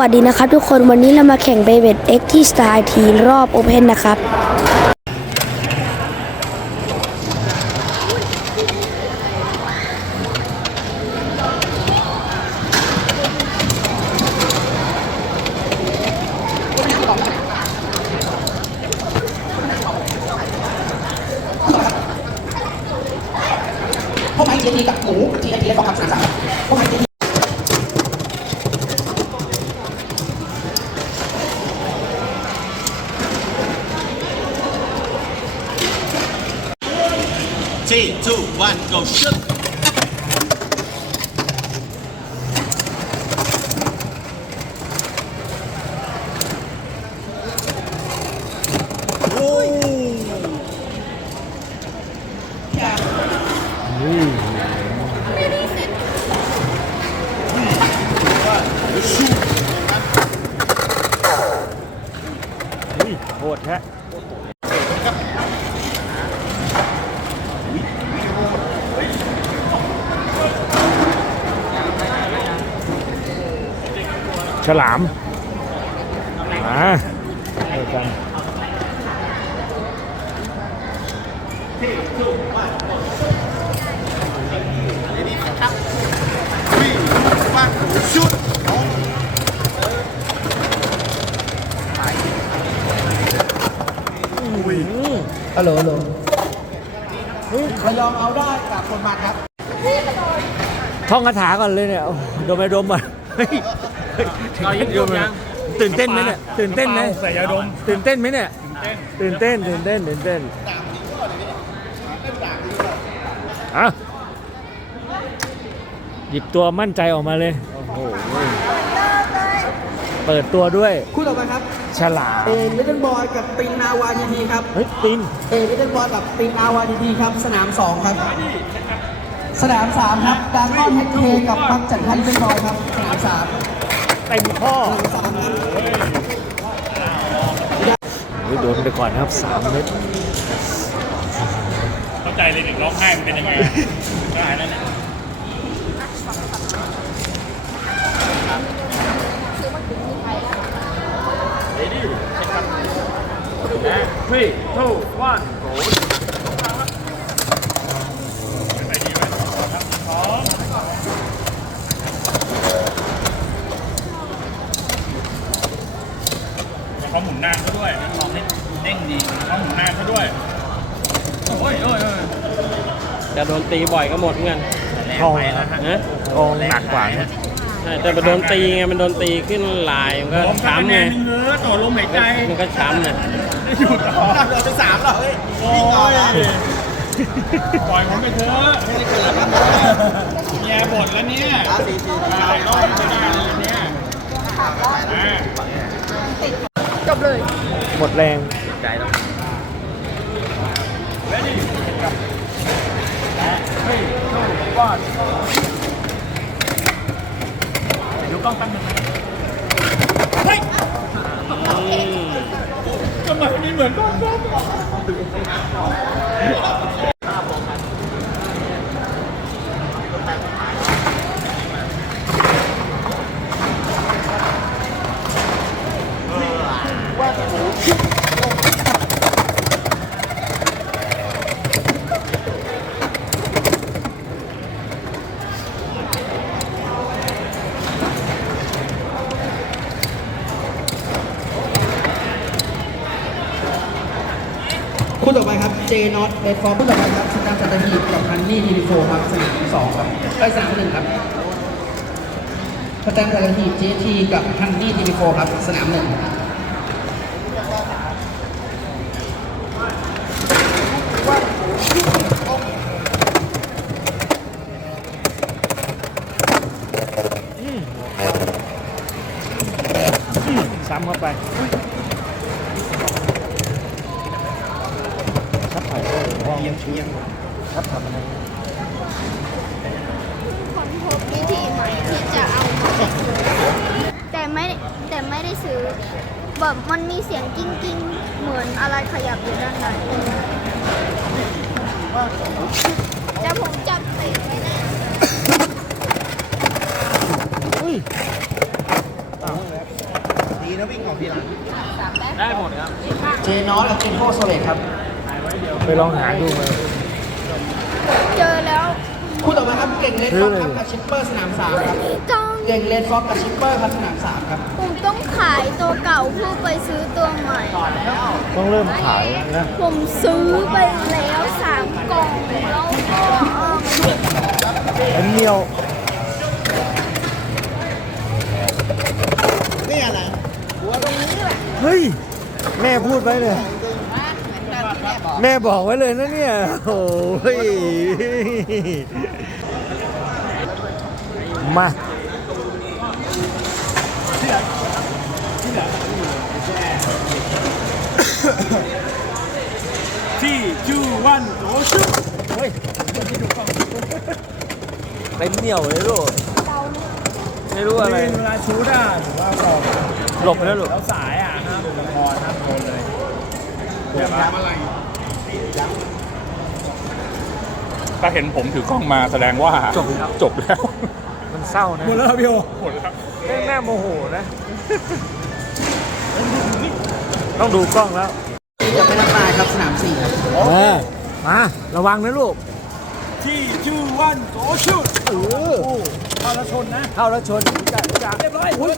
วัสดีนะครับทุกคนวันนี้เรามาแข่งเบเบดเอ็กที่สตาร์ทีรอบโอเพนนะครับ Three, two, one, go shoot! ฉลามมาเจอกันฮัลโหลฮัลโหลใครยอมเอาได้กับคนมันครับ ท่องคาถาก่อนเลยเนี่ยโอ้โดมไปดมอะ เรายังยัง ตื่นเต้นไหมเนี่ยตื่นเต้นไหมใส่ยาดม ตื่นเต้นไหมเนี่ยตื่นเต้นตื่นเต้นตื่นเต้นอะหยิบตัวมั่นใจออกมาเลยโอ้โหเปิดตัวด้วย คู่ต่อไปครับ ฉลามเอลิตเติ้ลบอยกับปิงนาวาทีทีครับเฮ้ยตินเอลิตเติ้ลบอยกับปิงนาวาทีทีครับ สนามสองครับ สนามสามครับดาร์กอนเฮดเคกับปักจันทันเติ้ลบอยครับ สนามสาม เต็มข้อสามครับโอ้ยโดนไปก่อนนะครับสามเม็ดเข้าใจเลยเด็กร้องไห้มันเป็นยังไงได้แล้วเนี่ย three two one เขาหมุนหน้าเขาด้วยลองให้เด้งดีเขาหมุนหน้าเขาด้วย โอ้ยโอ้ยโอ้ยจะโดนตีบ่อยก็หมดเหมือนกันทองนะทองหนักกว่านะใช่แต่มันโดนตีไงมันโดนตีขึ้นลายมันก็ลมคะช้ำแนไงนหนึงเนื้อต่อลมหายใจมันก็ช้ำนะหยุดต่อเราไปสามเหรอเฮ้ยโอ้ยปล่อยผมไปเถอะเมียบ่นแล้วเนี่ยตายร้อยไม่ได้เลยเนี่ยอ่า หมดแรงเดี๋ยวกล้องตั้งมันนะเฮ้ยทำไมนี่เหมือนกล้องกล้อง เจนอตเบดฟอร์ผู้ต่อไปครับสการ์สัตหีบกับฮันนี่ดีดีโฟครับสนามสองครับไอ้สนามหนึ่งครับสแตมป์สัตหีบเจทีกับฮันนี่ดีดีโฟครับสนามหนึ่ง ซ้ำเข้าไปชับไผ่ ห้องยังเชียงชับทำอะไรคนพบวิธีใหม่ที่จะเอามาเป็นแต่ไม่แต่ไม่ได้ซื้อแบบมันมีเสียงกิ้งกิ้งเหมือนอะไรขยับอยู่ด้านในแต่ผมจับเตะไม่ได้อุ้ยได้หมดครับ เจนอตกับเจนโฟโซเลตครับ ไปลองหาดูมา เจอแล้วคู่ต่อไปครับเก่งเลดฟ็อกครับกับชิปเปอร์สนามสามครับต้อง เก่งเลดฟ็อกกับชิปเปอร์ครับสนามสามครับผมต้องขายตัวเก่าเพื่อไปซื้อตัวใหม่ ต้องเริ่มขายนะผมซื้อไปแล้วสามกล่องแล้วก็เออเอ็นเหนียวเฮ้ย แม่พูดไว้เลย แม่บอกไว้เลยนะเนี่ยโอ้ยมาที่จูวันโอชุเฮ้ยเต็มเหนียวเลยลูกไม่รู้อะไรเวลาชูด่าหรือว่าบอกหลบไปแล้วลูกแล้วสายอะห้ามละครห้ามโดนเลยเดี๋ยวอะไร ถ้าเห็นผมถือกล้องมาแสดงว่าจบแล้ว จบแล้ว มันเศร้านะหมดแล้วพี่โอหมดแล้วแม่แม่โมโหนะ ต้องดูกล้องแล้วที่จะไม่ทักทายครับสนามสี่ครับมาระวังนะลูก ที่จูวันโอชุเออเข้าแล้วชนนะ เข้าแล้วชนจะจะเรียบร้อยอุ้ย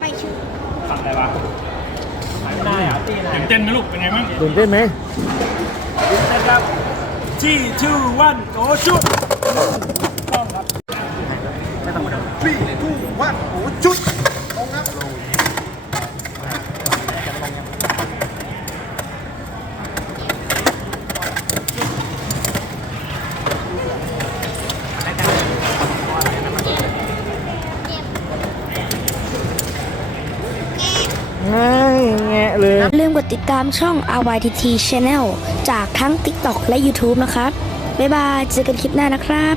ไม่ชื่อสั่งอะไรวะหาย ไม่ได้อะตีนะเต้นนะลูก เป็นไงบ้างตื่นเต้นไหมนะครับที่จูวันโอชุต้องครับง่ะเลย ลืมกดติดตามช่อง RYTT Channel จากทั้ง TikTok และ YouTube นะครับ บ๊ายบาย เจอกันคลิปหน้านะครับ